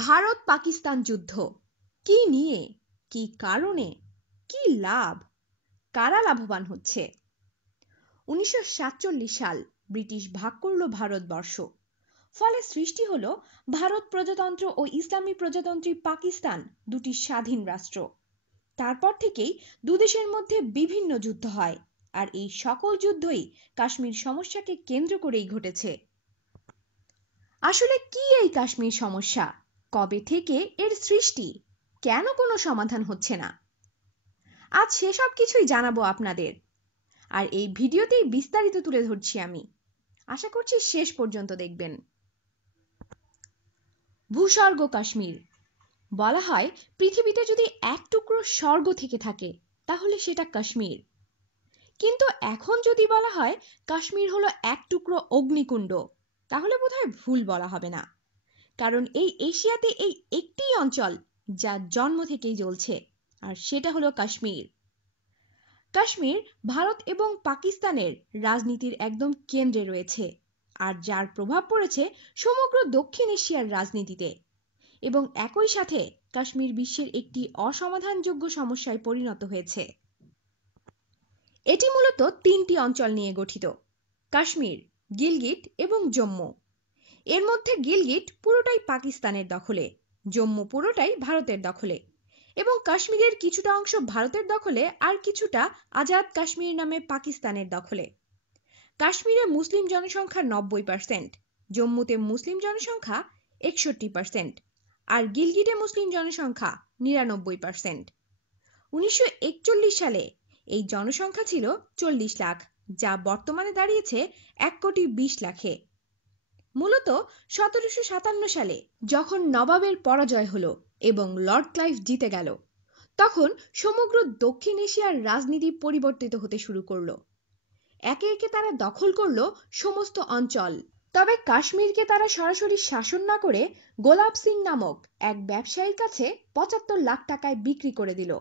ভারত পাকিস্তান যুদ্ধ কি নিয়ে, কি কারণে, কি লাভ, কারা লাভবান হচ্ছে? 1947 সাল ব্রিটিশ ভাগ করল ভারতবর্ষ। ফলে সৃষ্টি হলো ভারত প্রজাতন্ত্র ও ইসলামী প্রজাতন্ত্রী পাকিস্তান, দুটি স্বাধীন রাষ্ট্র। তারপর থেকেই দুদেশের মধ্যে বিভিন্ন যুদ্ধ হয়, আর এই সকল যুদ্ধই কাশ্মীর সমস্যাকে কেন্দ্র করেই ঘটেছে। আসলে কি এই কাশ্মীর সমস্যা, কবে থেকে এর সৃষ্টি, কেন কোনো সমাধান হচ্ছে না, আজ সেসব কিছুই জানাবো আপনাদের। আর এই ভিডিওতেই বিস্তারিত তুলে ধরছি আমি। আশা করছি শেষ পর্যন্ত দেখবেন। ভূস্বর্গ কাশ্মীর। বলা হয় পৃথিবীতে যদি এক টুকরো স্বর্গ থেকে থাকে তাহলে সেটা কাশ্মীর। কিন্তু এখন যদি বলা হয় কাশ্মীর হলো এক টুকরো অগ্নিকুণ্ড, তাহলে বোধহয় ভুল বলা হবে না। কারণ এই এশিয়াতে এই একটি অঞ্চল যা জন্ম থেকেই জ্বলছে, আর সেটা হলো কাশ্মীর। কাশ্মীর ভারত এবং পাকিস্তানের রাজনীতির একদম কেন্দ্রে রয়েছে, আর যার প্রভাব পড়েছে সমগ্র দক্ষিণ এশিয়ার রাজনীতিতে। এবং একই সাথে কাশ্মীর বিশ্বের একটি অসমাধানযোগ্য সমস্যায় পরিণত হয়েছে। এটি মূলত তিনটি অঞ্চল নিয়ে গঠিত: কাশ্মীর, গিলগিট এবং জম্মু। এর মধ্যে গিলগিট পুরোটাই পাকিস্তানের দখলে, জম্মু পুরোটাই ভারতের দখলে, এবং কাশ্মীরের কিছুটা অংশ ভারতের দখলে আর কিছুটা আজাদ কাশ্মীর নামে পাকিস্তানের দখলে। কাশ্মীরে মুসলিম জনসংখ্যা 90%, জম্মুতে মুসলিম জনসংখ্যা 61%, আর গিলগিটে মুসলিম জনসংখ্যা 99%। 1941 সালে এই জনসংখ্যা ছিল 40 লাখ, যা বর্তমানে দাঁড়িয়েছে 1,20 লাখে। মূলত 1757 সালে যখন নবাবের পরাজয় হলো এবং লর্ড ক্লাইভ জিতে গেল, তখন সমগ্র দক্ষিণ এশিয়ার রাজনীতি পরিবর্তিত হতে শুরু করলো। একে একে তারা দখল করলো সমস্ত অঞ্চল। তবে কাশ্মীরকে তারা সরাসরি শাসন না করে গোলাপ সিং নামক এক ব্যবসায়ীর কাছে 75 লাখ টাকায় বিক্রি করে দিল।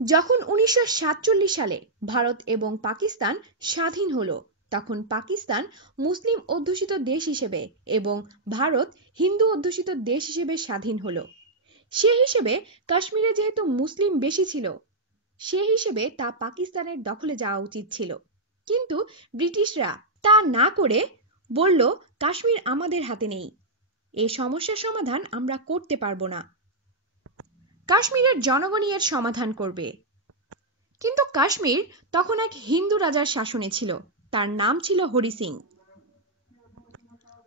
যখন 1947 সালে ভারত এবং পাকিস্তান স্বাধীন হলো, তখন পাকিস্তান মুসলিম অধ্যুষিত দেশ হিসেবে এবং ভারত হিন্দু অধ্যুষিত দেশ হিসেবে স্বাধীন হলো। সে হিসেবে কাশ্মীরে যেহেতু মুসলিম বেশি ছিল, সে হিসেবে তা পাকিস্তানের দখলে যাওয়া উচিত ছিল। কিন্তু ব্রিটিশরা তা না করে বলল, কাশ্মীর আমাদের হাতে নেই, এই সমস্যার সমাধান আমরা করতে পারবো না, কাশ্মীরের জনগণই এর সমাধান করবে। কিন্তু কাশ্মীর তখন এক হিন্দু রাজার শাসনে ছিল, তার নাম ছিল হরি সিং,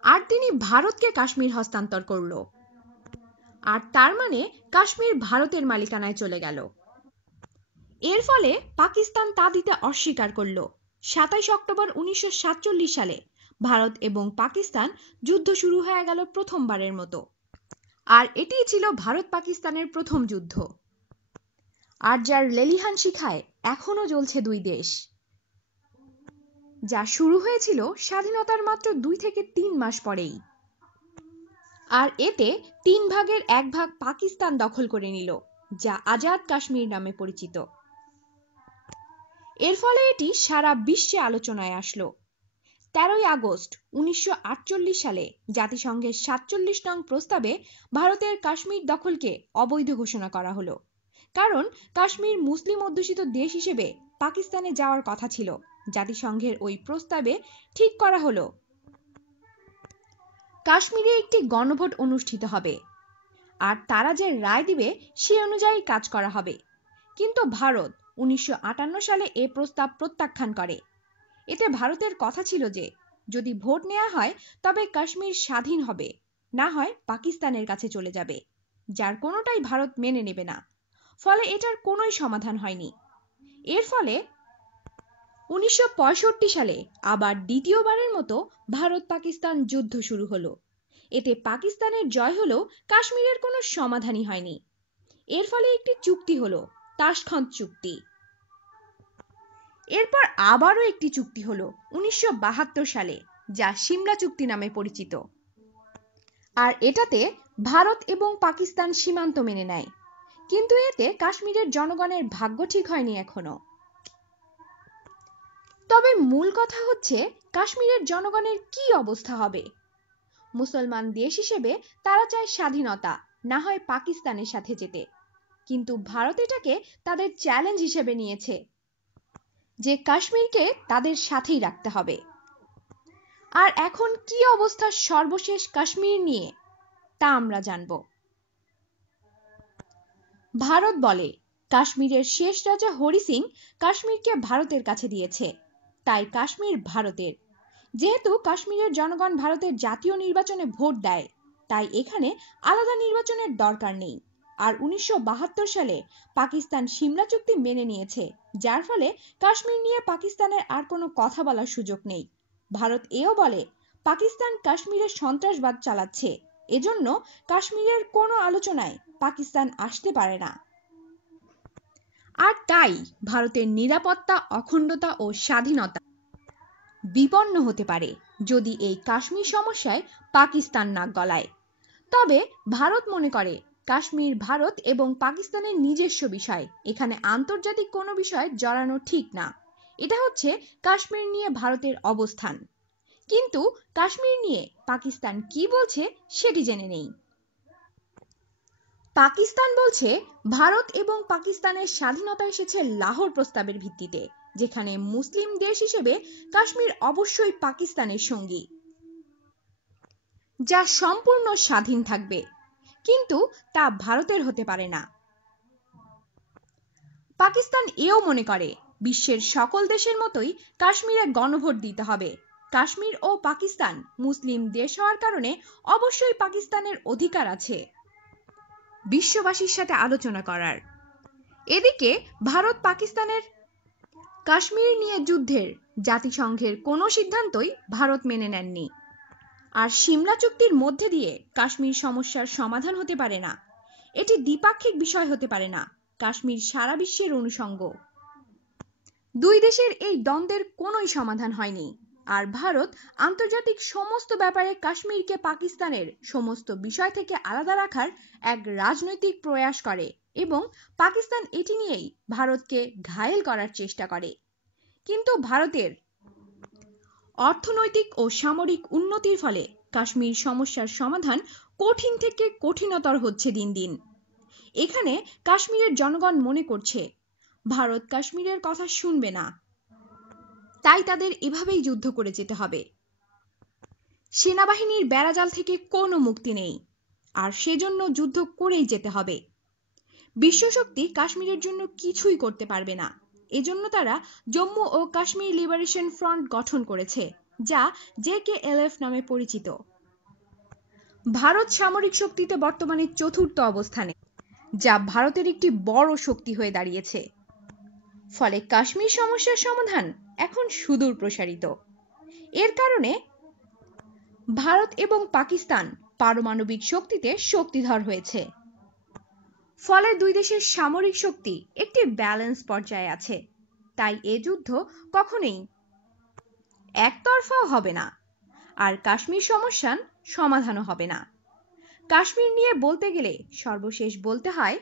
আর তিনি ভারতকে কাশ্মীর হস্তান্তর করল। আর তার মানে কাশ্মীর ভারতের মালিকানায় চলে গেল। এর ফলে পাকিস্তান তা দিতে অস্বীকার করল। 27 অক্টোবর 1947 সালে ভারত এবং পাকিস্তান যুদ্ধ শুরু হয়ে গেল প্রথমবারের মতো। আর এটি ছিল ভারত পাকিস্তানের প্রথম যুদ্ধ, আর যার লেলিহান শিখায় এখনো জ্বলছে দুই দেশ, যা শুরু হয়েছিল স্বাধীনতার মাত্র 2 থেকে 3 মাস পরেই। আর এতে 3 ভাগের 1 ভাগ পাকিস্তান দখল করে নিল, যা আজাদ কাশ্মীর নামে পরিচিত। এর ফলে এটি সারা বিশ্বে আলোচনায় আসলো। 13 আগস্ট 1948 সালে জাতিসংঘের 47 নং প্রস্তাবে ভারতের কাশ্মীর দখলকে অবৈধ ঘোষণা করা হলো। কারণ কাশ্মীর মুসলিম অধ্যুষিত দেশ হিসেবে পাকিস্তানে যাওয়ার কথা ছিল। জাতিসংঘের ওই প্রস্তাবে ঠিক করা হলো কাশ্মীরে একটি গণভোট অনুষ্ঠিত হবে, আর তারা যে রায় দিবে সে অনুযায়ী কাজ করা হবে। কিন্তু ভারত 1958 সালে এ প্রস্তাব প্রত্যাখ্যান করে। এতে ভারতের কথা ছিল যে যদি ভোট নেওয়া হয় তবে কাশ্মীর স্বাধীন হবে, না হয় পাকিস্তানের কাছে চলে যাবে, যার কোনোটাই ভারত মেনে নেবে না। ফলে এটার কোনোই সমাধান হয়নি। এর ফলে 1965 সালে আবার দ্বিতীয়বারের মতো ভারত পাকিস্তান যুদ্ধ শুরু হলো। এতে পাকিস্তানের জয় হলেও কাশ্মীরের কোনো সমাধানই হয়নি। এর ফলে একটি চুক্তি হলো, তাশখন্দ চুক্তি। এরপর আবারও একটি চুক্তি হলো 1972 সালে, যা সিমলা চুক্তি নামে পরিচিত। আর এটাতে ভারত এবং পাকিস্তান সীমান্ত মেনে নেয়। কিন্তু এতে কাশ্মীরের জনগণের ভাগ্য ঠিক হয়নি এখনো। তবে মূল কথা হচ্ছে কাশ্মীরের জনগণের কি অবস্থা হবে। মুসলমান দেশ হিসেবে তারা চায় স্বাধীনতা, না হয় পাকিস্তানের সাথে যেতে। কিন্তু ভারত এটাকে তাদের চ্যালেঞ্জ হিসেবে নিয়েছে যে কাশ্মীরকে তাদের সাথেই রাখতে হবে। আর এখন কি অবস্থা সর্বশেষ কাশ্মীর নিয়ে তা আমরা জানব। ভারত বলে কাশ্মীরের শেষ রাজা হরি সিং কাশ্মীরকে ভারতের কাছে দিয়েছে, তাই কাশ্মীর ভারতের। যেহেতু কাশ্মীরের জনগণ ভারতের জাতীয় নির্বাচনে ভোট দেয়, তাই এখানে আলাদা নির্বাচনের দরকার নেই। আর 1972 সালে পাকিস্তান সিমলা চুক্তি মেনে নিয়েছে, যার ফলে কাশ্মীর নিয়ে পাকিস্তানের আর কোনো কথা বলার সুযোগ নেই। ভারত এও বলে পাকিস্তান কাশ্মীরে সন্ত্রাসবাদ চালাচ্ছে, এজন্য কাশ্মীরের কোনো আলোচনায় পাকিস্তান আসতে পারে না। আর তাই ভারতের নিরাপত্তা, অখণ্ডতা ও স্বাধীনতা বিপন্ন হতে পারে যদি এই কাশ্মীর সমস্যায় পাকিস্তান নাক গলায়। তবে ভারত মনে করে কাশ্মীর ভারত এবং পাকিস্তানের নিজস্ব বিষয়, এখানে আন্তর্জাতিক কোনো বিষয় জড়ানো ঠিক না। এটা হচ্ছে কাশ্মীর নিয়ে ভারতের অবস্থান। কিন্তু কাশ্মীর নিয়ে পাকিস্তান কি বলছে সেটি জেনে নেই। পাকিস্তান বলছে ভারত এবং পাকিস্তানের স্বাধীনতা এসেছে লাহোর প্রস্তাবের ভিত্তিতে, যেখানে মুসলিম দেশ হিসেবে কাশ্মীর অবশ্যই পাকিস্তানের সঙ্গী, যা সম্পূর্ণ স্বাধীন থাকবে, কিন্তু তা ভারতের হতে পারে না। পাকিস্তান এও মনে করে বিশ্বের সকল দেশের মতোই কাশ্মীরে গণভোট দিতে হবে। কাশ্মীর ও পাকিস্তান মুসলিম দেশ হওয়ার কারণে অবশ্যই পাকিস্তানের অধিকার আছে বিশ্ববাসীর সাথে আলোচনা করার। এদিকে ভারত পাকিস্তানের কাশ্মীর নিয়ে যুদ্ধের জাতিসংঘের কোনো সিদ্ধান্তই ভারত মেনে নেননি। আর সিমলা চুক্তির মধ্যে দিয়ে কাশ্মীর সমস্যার সমাধান হতে পারে না, এটি দ্বিপাক্ষিক বিষয় হতে পারে না। কাশ্মীর সারা বিশ্বের অনুষঙ্গ। দুই দেশের এই দ্বন্দ্বের কোনোই সমাধান হয়নি। আর ভারত আন্তর্জাতিক সমস্ত ব্যাপারে কাশ্মীরকে পাকিস্তানের সমস্ত বিষয় থেকে আলাদা রাখার এক রাজনৈতিক প্রয়াস করে এবং পাকিস্তান এটি নিয়েই ভারতকে ঘায়েল করার চেষ্টা করে। কিন্তু ভারতের অর্থনৈতিক ও সামরিক উন্নতির ফলে কাশ্মীর সমস্যার সমাধান কঠিন থেকে কঠিনতর হচ্ছে দিন দিন। এখানে কাশ্মীরের জনগণ মনে করছে ভারত কাশ্মীরের কথা শুনবে না, তাই তাদের এভাবেই যুদ্ধ করে যেতে হবে। সেনাবাহিনীর বেড়াজাল থেকে কোনো মুক্তি নেই, আর সেজন্য যুদ্ধ করেই যেতে হবে। বিশ্বশক্তি কাশ্মীরের জন্য কিছুই করতে পারবে না, এজন্য তারা জম্মু ও কাশ্মীর লিবারেশন ফ্রন্ট গঠন করেছে, যা JKLF নামে পরিচিত। ভারত সামরিক শক্তিতে বর্তমানে চতুর্থ অবস্থানে, যা ভারতের একটি বড় শক্তি হয়ে দাঁড়িয়েছে। ফলে কাশ্মীর সমস্যার সমাধান এখন সুদূর প্রসারিত। এর কারণে ভারত এবং পাকিস্তান পারমাণবিক শক্তিতে শক্তিধর হয়েছে। ফলে দুই দেশের সামরিক শক্তি একটি ব্যালেন্স পর্যায়ে আছে। তাই এ যুদ্ধ কখনোই একতরফাও হবে না, আর কাশ্মীর সমস্যার সমাধানও হবে না। কাশ্মীর নিয়ে বলতে গেলে সর্বশেষ বলতে হয়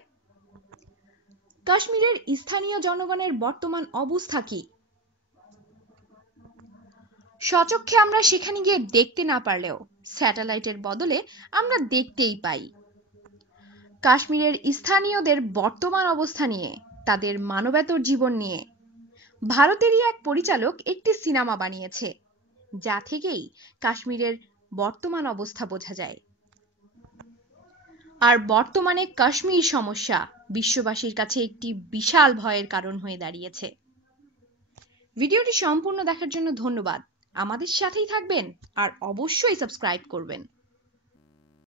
কাশ্মীরের স্থানীয় জনগণের বর্তমান অবস্থা কি। স্বচক্ষে আমরা সেখানে গিয়ে দেখতে না পারলেও স্যাটেলাইটের বদলে আমরা দেখতেই পাই। কাশ্মীরের স্থানীয়দের বর্তমান অবস্থা নিয়ে, তাদের মানবেতর জীবন নিয়ে ভারতেরই এক পরিচালক একটি সিনেমা বানিয়েছে, যা থেকেই কাশ্মীরের বর্তমান অবস্থা বোঝা যায়। আর বর্তমানে কাশ্মীর সমস্যা বিশ্ববাসীর কাছে একটি বিশাল ভয়ের কারণ হয়ে দাঁড়িয়েছে। ভিডিওটি সম্পূর্ণ দেখার জন্য ধন্যবাদ। আমাদের সাথেই থাকবেন আর অবশ্যই সাবস্ক্রাইব করবেন।